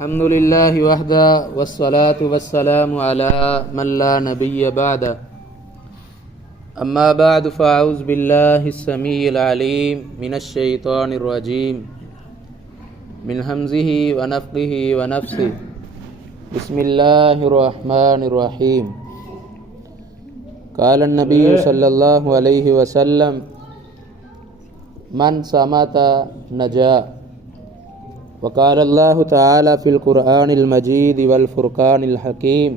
अल्हम्दुलिल्लाहि वहदा वस्सलातु वस्सलामु अला मन ला नबिय्य बअदा अम्मा बअद फ़अऊज़ु बिल्लाहिस समीइल अलीम मिनश शैतानिर रजीम मिन हम्ज़िहि व नफ़्ख़िहि व नफ़्सिहि बिस्मिल्लाहिर रहमानिर रहीम क़ाल अन्नबिय्यु सल्लल्लाहु अलैहि वसल्लम मन समता नजा वक़ाल अल्लाहु तआला फ़िल क़ुरआनिल मजीद वल फ़ुरक़ानिल हकीम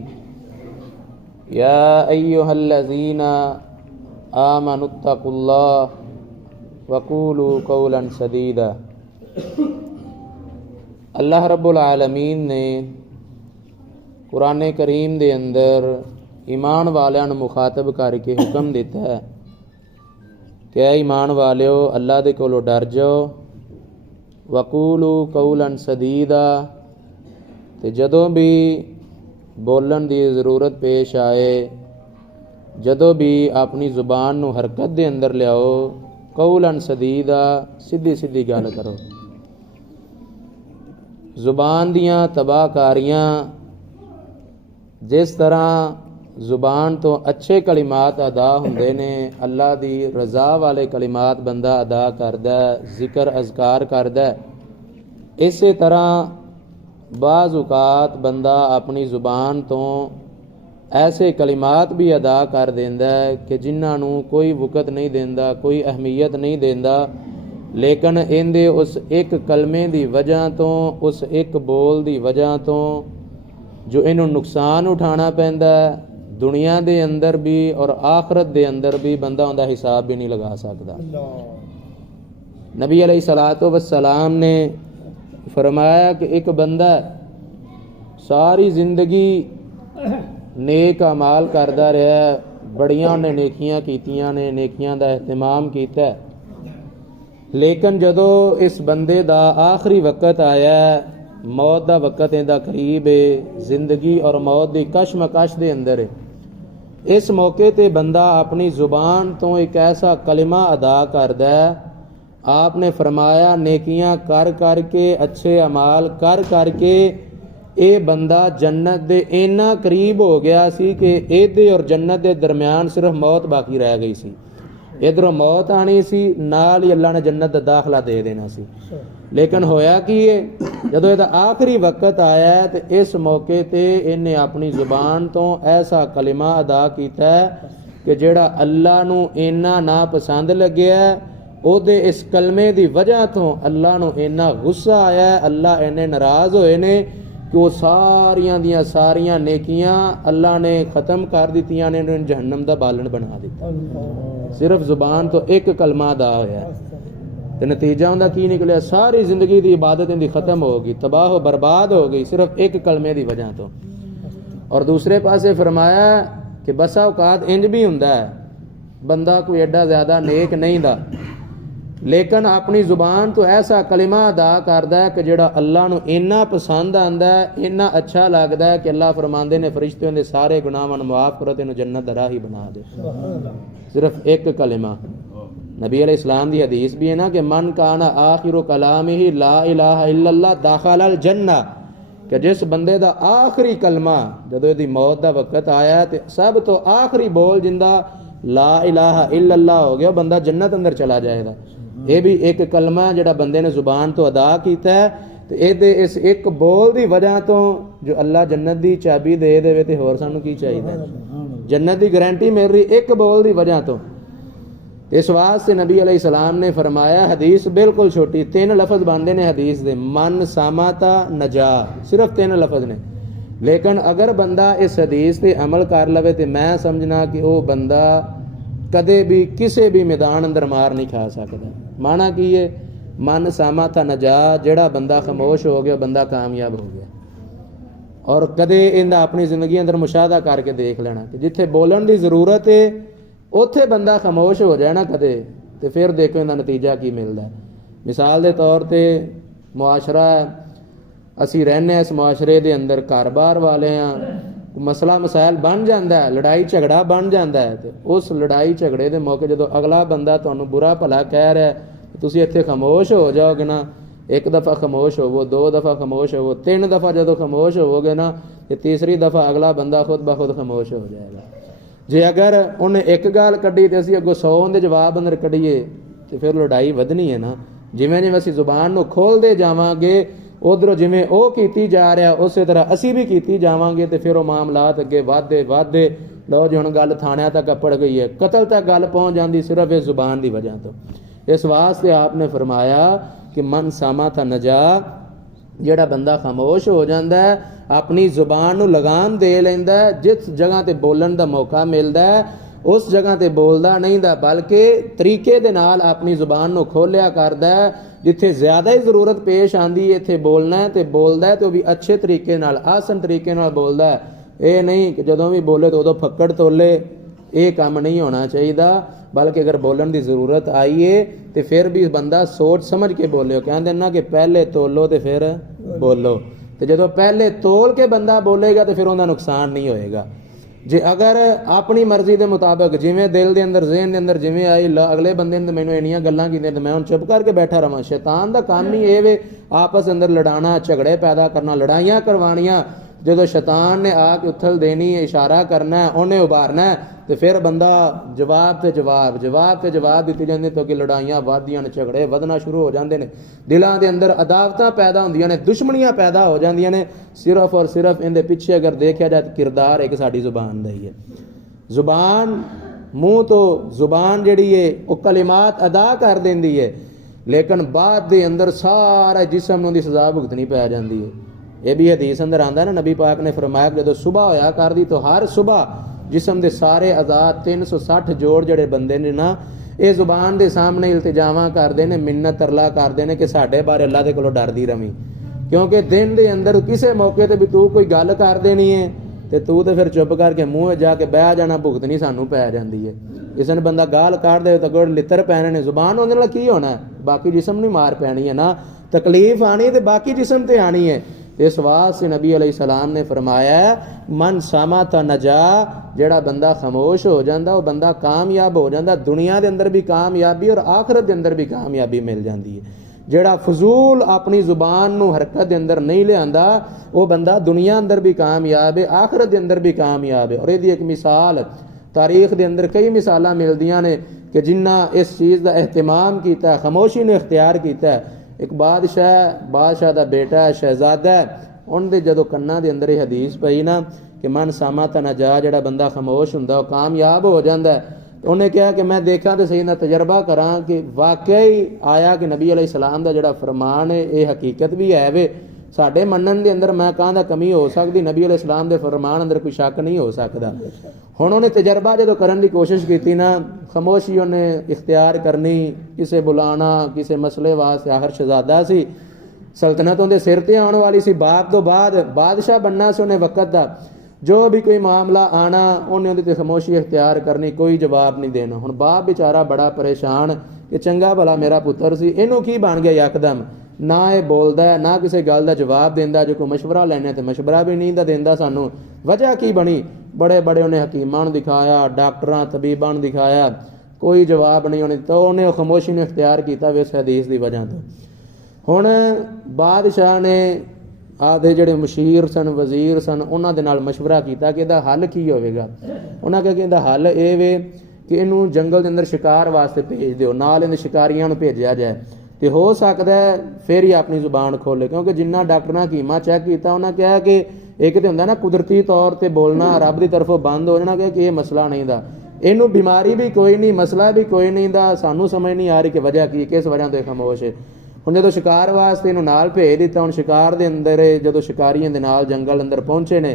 या अय्युहल्लज़ीना आमनुत्तक़ुल्लाह वक़ूलू क़ौलन सदीदा। अल्लाह रब्बुल आलमीन ने कुरान करीम दे अंदर ईमान वालियां नूं मुखातब करके हुक्म दिता है कि ऐ ईमान वालियो अल्लाह दे कोलों डर जाओ, वकूलू कौलन सदीदा, तो जदों भी बोलन की ज़रूरत पेश आए, जदों भी अपनी ज़ुबान नूं हरकत दे अंदर लियाओ, कौलन सदीदा, सीधी सीधी गल करो। ज़ुबान दियाँ तबाहकारियाँ जिस तरह ज़ुबान तो अच्छे कलिमात अदा हुंदे ने, अल्लाह दी रज़ा वाले कलिमात बंदा अदा करदा है, ज़िक्र अज़कार करदा है, इस तरह बाज़ औक़ात बंदा अपनी ज़ुबान तो ऐसे कलिमात भी अदा कर देंदा है कि जिन्हां नूं कोई वक़्त नहीं देंदा, कोई अहमियत नहीं देंदा, लेकिन इहदे उस एक कलमे दी वजह तो, उस एक बोल दी वजह तो जो इन्हूं नुकसान उठाना पैंदा है, दुनिया दे अंदर भी और आखरत दे अंदर भी बंदा उनका हिसाब भी नहीं लगा सकता। नबी अलैहिस्सलातु वस्सलाम ने फरमाया कि एक बंदा सारी जिंदगी नेक अमाल करता रहा, बड़ियां ने नेकियां कीतियां ने, नेकियां दा एहतमाम कीता, लेकिन जदों इस बंदे दा आखिरी वक़्त आया, मौत दा वक़्त इहदा करीब है, जिंदगी और मौत दी कशमकश दे अंदर है, इस मौके ते बंदा अपनी ज़ुबान तो एक ऐसा कलिमा अदा करदा है, आपने फरमाया नेकियां कर करके, अच्छे अमाल कर करके ये बंदा जन्नत दे इन्ना करीब हो गया सी कि इहदे और जन्नत दे दरम्यान सिर्फ मौत बाकी रह गई सी। इधरों मौत आनी सी, नाल ही अल्लाह ने जन्नत दा दाखला दे देना सी। लेकिन होया कि जदों इहदा आखिरी वक़्त आया तो इस मौके ते इन्हें अपनी ज़ुबान तो ऐसा कलिमा अदा कीता कि जिहड़ा अल्लाह नूं इन्ना ना पसंद लग्या, ओहदे इस कलमे दी वजह तो अल्लाह नूं इन्ना गुस्सा आया, अल्लाह इन्ने नाराज़ होए ने कि वो सारियां दियां सारियां नेकियां अल्लाह ने ख़त्म कर दित्तियां ने, उन्हें जहन्नम दा बालन बना दिता। सिर्फ ज़ुबान तो एक कलमा अदा होया तो नतीजा उनका की निकलिया, सारी जिंदगी की इबादत इनकी खत्म हो गई, तबाह बर्बाद हो गई, सिर्फ एक कलमे की वजह तो। और दूसरे पासे फरमाया कि बसा औकात इंज भी हुंदा है, बंदा कोई एडा ज़्यादा नेक नहीं दा, लेकिन अपनी ज़ुबान तो ऐसा कलिमा अदा करदा है कि जिहड़ा अल्लाह नूं इन्ना पसंद आंदा है, इन्ना अच्छा लगदा है कि अल्लाह फरमांदे ने फरिश्ते उहदे सारे गुनाहां नूं माफ़ करो ते इहनूं जन्नत दा राही बना दे। सिर्फ एक कलिमा। नबी अलैहिस्सलाम दी हदीस भी है ना कि मन काना आखिरु कलामिही ला इलाहा इल्लल्लाह दाखलल जन्ना, कि जिस बंदे दा आखिरी कलमा जदों इहदी मौत दा वक़्त आया तो सब तो आखिरी बोल जिंदा ला इलाहा इल्लल्लाह हो गया, बंदा जन्नत अंदर चला जाएगा। ये भी एक कलमा जिहड़ा बंदे ने ज़ुबान तो अदा कीता है, तो इहदे इस एक बोल दी वजह तो जो अल्लाह जन्नत दी चाबी दे देवे ते होर सानू की चाहिए, जन्नत दी गारंटी मिल रही एक बोल दी वजह तो। इस वास्ते नबी अलैहिस्सलाम ने फरमाया, हदीस बिल्कुल छोटी, 3 लफज बनते ने हदीस दे, मन सामाता नजा, सिर्फ 3 लफज ने, लेकिन अगर बंदा इस हदीस पे अमल कर लवे तो मैं समझना कि वह बंदा कदे भी किसी भी मैदान अंदर मार नहीं खा सकता। माना की है, मन सामाता नजा, जिहड़ा बंदा खामोश हो गया बंदा कामयाब हो गया। और कदे इन्दा अपनी जिंदगी अंदर मुशाहदा करके देख लेना कि जिथे बोलन की जरूरत है उत्थे बंदा खामोश हो जाए ना कदे, तो फिर देखो इनका नतीजा की मिलता है। मिसाल के तौर पर मुआशरा असी रहने, इस मुआशरे के अंदर घर बार वाले हाँ, मसला मसाइल बन जाता है, लड़ाई झगड़ा बन जाता है, तो उस लड़ाई झगड़े के मौके जो अगला बंदा तुहानू बुरा भला कह रहा है, तुसीं इत्थे खामोश हो जाओगे ना, एक दफ़ा खामोश होवो, 2 दफ़ा खामोश होवो, 3 दफ़ा जो खामोश होवोगे ना तो तीसरी दफ़ा अगला बंदा खुद ब खुद खामोश हो जाएगा। जे अगर उन्हें एक गाल कढ़ी तो असीं अगों 100 दे जवाब अंदर कढ़ीए तो फिर लड़ाई वधनी है ना। जिमें जिमें असीं जुबान नूं खोलते जावांगे उधरों जिमें वो कीती जा रहा उस तरह असीं भी कीती जावांगे तो फिर वो मामलात अगे वधदे वधदे लो जी हुण गल थाणियां तक अपड़ गई है, कतल तक गल पहुँच जाती सिर्फ इस जुबान की वजह तो। इस वास्ते आपने फरमाया कि मन सामा था नजा, जिहड़ा बंदा खामोश हो जाता है अपनी जुबान नूं लगाम दे लैंदा है, जिस जगह ते बोलण दा मौका मिलदा है उस जगह ते बोलदा नहीं दा, बल्कि तरीके दे नाल अपनी जुबान नूं खोलिया करदा है। जिथे ज़्यादा ही जरूरत पेश आंदी है इत्थे बोलना है तो बोलदा है, तो भी अच्छे तरीके नाल आसन तरीके नाल बोलदा है। ये नहीं कि जदों भी बोले तो उदों फक्कड़ तोले, ये काम नहीं होना चाहिए। बल्कि अगर बोलन की जरूरत आई है तो फिर भी बंदा सोच समझ के बोले। कहते ना कि पहले तोलो तो फिर बोलो, तो जो पहले तोल के बंदा बोलेगा तो फिर उनका नुकसान नहीं होएगा। जे अगर अपनी मर्जी के मुताबिक जिमें दिल के अंदर ज़हन के अंदर जिमें आई अगले बंदे ने मैंने इन्नियां गल्लां कीतियां तो मैं हुण चुप करके बैठा रहां, शैतान का काम ही ये वे आपस अंदर लड़ाना, झगड़े पैदा करना, लड़ाइयां करवानियां। जो शैतान ने आके उथल देनी, इशारा करना है, उन्हें उभारना है तो फिर बंदा जवाब ते जवाब दिती जाती, तो कि लड़ाइयां वधदियां ने, झगड़े वधना शुरू हो जाते हैं, दिलों के अंदर अदावतां पैदा होंदियां ने, दुश्मनियां पैदा हो जांदियां ने। सिर्फ और सिर्फ इनके पीछे अगर देखा जाए तो किरदार एक साड़ी जुबान का ही है। जुबान मूँह तो जुबान जिहड़ी है वो कलिमात अदा कर देंदी है, लेकिन बाद दे अंदर सारा जिसम नूं दी सज़ा भुगतनी पै जाती है। यह भी हदीस अंदर आंदा ना, नबी पाक ने फरमाया जो सुबह होया कर दी तो हर सुबह जिसम के सारे आज़ाद 360 जोड़ जड़े बंदे ने ना ये जुबान के सामने इल्तिजामा करते हैं, मिन्नत तरला करते हैं कि साढ़े बारे अल्लाह के कोलों डरदी रवी, क्योंकि दिन के अंदर किसी मौके पर भी तू कोई गल कर देनी है तो तू तो फिर चुप करके मूँह जाके बह जाना, भुगतनी सानू पै जाती है। किसी ने बंदा गाल काट दे तो कोई लित्र पैने ने, जुबान उहदे नाल की होना है, बाकी जिसम नहीं मार पैनी है ना, तकलीफ आनी तो बाकी जिसम ते आनी है। इस वास्ते नबी अलैहिस्सलाम ने फरमाया मन सामा ता नजा, जेड़ा बंदा खामोश हो जाता वह बंदा कामयाब हो जाता, दुनिया के अंदर भी कामयाबी और आखिरत के अंदर भी कामयाबी मिल जाती है। जेड़ा फजूल अपनी जुबान नूं हरकत के अंदर नहीं लियांदा वो बंदा दुनिया अंदर भी कामयाब है, आखिरत के अंदर भी कामयाब है। और यदी एक मिसाल तारीख के अंदर कई मिसालां मिलदियां ने कि जिन्ना इस चीज़ का एहतमाम किया, खामोशी ने इख्तियार किया। एक बादशाह का बेटा है, शहजादा है, उनके जो कन्ना के अंदर हदीस पई ना कि मन सामा ता नजा, जेड़ा बंदा खामोश हुंदा वो कामयाब हो जाता है। तो उन्हें कहा कि मैं देखा तो सही ना तजर्बा करा कि वाकई आया कि नबी अलैहिस्सलाम का जोड़ा फरमान है ये हकीकत भी है वे, साडे मनन के अंदर मैं कहाँ कमी हो सकती, नबी अलैहिस्सलाम के फरमान अंदर कोई शक नहीं हो सकता। हुण उन्हें तजर्बा जो करने की कोशिश की ना, खामोशी उन्हें इख्तियार करनी, किसे बुलाना, किसे मसले वास्ते, आखिर शहजादा सी, सल्तनत उनके सिर ते आने वाली सी, बाप तो बाद बादशाह बनना से उन्हें वक्त का, जो भी कोई मामला आना उन्हें उन्हें खामोशी इख्तियार करनी, कोई जवाब नहीं देना। हुण बाप बेचारा बड़ा परेशान कि चंगा भला मेरा पुत्र सी, इनू की बन गया यकदम, ना ये बोलता है ना किसी गल का जवाब देंदा, जो कोई मशवरा लेने तो मशवरा भी नहीं देंदा सानू, वजह की बनी। बड़े बड़े उन्हें हकीमां दिखाया, डॉक्टरां तबीबां दिखाया, कोई जवाब नहीं उन्हें, तो उन्हें खामोशी ने इख्तियार किया इस हदीस की वजह तो। हुण बादशाह ने आपदे जिहड़े मुशीर सन, वजीर सन, उन्हां दे नाल मशवरा किया कि इहदा हल की होवेगा। उन्हां कहा कि इहदा हल ये वे कि इनू जंगल के अंदर शिकार वास्ते भेज दिओ, नाल इहदे शिकारियां नूं भेजिया जाए तो हो सकता है फिर ही अपनी जुबान खोले, क्योंकि जिन्ना डॉक्टर हकीमा चैक किया उन्हें कहा कि एक तो होंदा ना कुदरती तौर पर बोलना रब की तरफों बंद हो जाना, कि ये मसला नहीं दा, इनू बीमारी भी कोई नहीं, मसला भी कोई नहीं दा, सानू समझ नहीं आ रही कि वजह की, किस वजह तो खामोश है। हुण जो शिकार वास्ते इनू नाल भेज दिता, हुण शिकार के अंदर जो शिकारियों के नाल जंगल अंदर पहुंचे ने,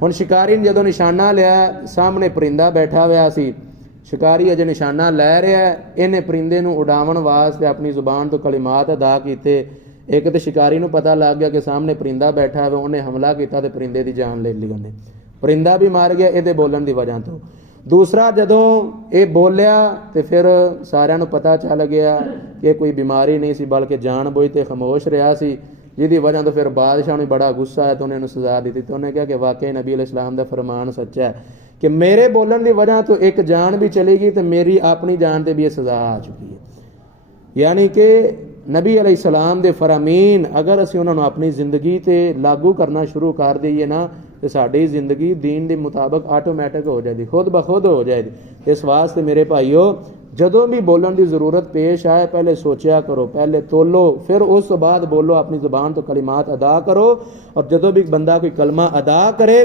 हुण शिकारी ने जो निशाना लिया, सामने परिंदा बैठा हुआ सी, शिकारी अजे निशाना लै रहा है, इन्हें परिंदे नूं उड़ावन वास्ते अपनी जुबान तो कलिमात अदा किए। एक तो शिकारी नूं पता लग गया कि सामने परिंदा बैठा है, उन्हें हमला किया तो परिंदे की जान ले ली, उन्हें परिंदा भी मार गया ये बोलन की वजह तो। दूसरा जदों ये बोलिया तो फिर सारिਆਂ ਨੂੰ पता चल गया कि कोई बीमारी नहीं सी, बल्कि जान बुझ के खामोश रहा सी, जिहदी वजह तो फिर बादशाह ने बड़ा गुस्सा है तो उन्हें सज़ा दी। तो उन्हें कहा कि वाकई नबी अलैहिस्सलाम का फरमान सच्चा है कि मेरे बोलन की वजह तो एक जान भी चली गई तो मेरी अपनी जान से भी ये सज़ा आ चुकी है। यानी कि नबी अलैहिस्सलाम दे फरामीन अगर असीं उन्हां नूं अपनी जिंदगी ते लागू करना शुरू कर दईए ना तो साडी जिंदगी दीन दे मुताबिक आटोमैटिक हो जाएगी, खुद ब खुद हो जाएगी। इस वास्ते मेरे भाईओ जदों भी बोलण की जरूरत पेश आए पहले सोचा करो, पहले तोलो, फिर उस तो बाद बोलो, अपनी जुबान तो कलिमात अदा करो। और जदों भी बंदा कोई कलमा अदा करे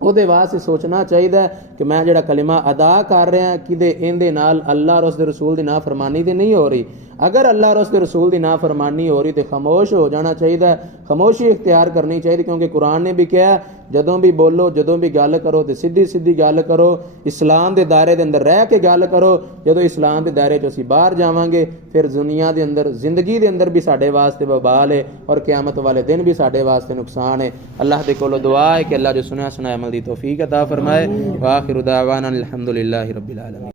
ਉਹਦੇ ਵਾਸਤੇ सोचना चाहिए कि मैं ਜਿਹੜਾ कलिमा अदा कर रहा कि ਇਹਦੇ ਨਾਲ अल्लाह और उसके रसूल की नाफरमानी तो नहीं हो रही। अगर अल्लाह और उसके रसूल की नाफरमानी हो रही तो खामोश हो जाना चाहिए, खामोशी इख्तियार करनी चाहिए, क्योंकि कुरान ने भी कहा जदों भी बोलो जदों भी गल करो तो सीधी सीधी गल करो, इस्लाम के दायरे के अंदर रह के गल करो। जदों इस्लाम के दायरे चो असीं बाहर जावांगे फिर दुनिया के अंदर जिंदगी के अंदर भी साडे वास्ते वबाल है और क़यामत वाले दिन भी साडे वास्ते नुकसान है। अल्लाह दे कोलों दुआ है कि अल्लाह जो सुनया सुनाया अमल दी तौफीक अता फरमाए। व आखिरु दावाना अल्हम्दुलिल्लाहि रब्बिल आलमीन।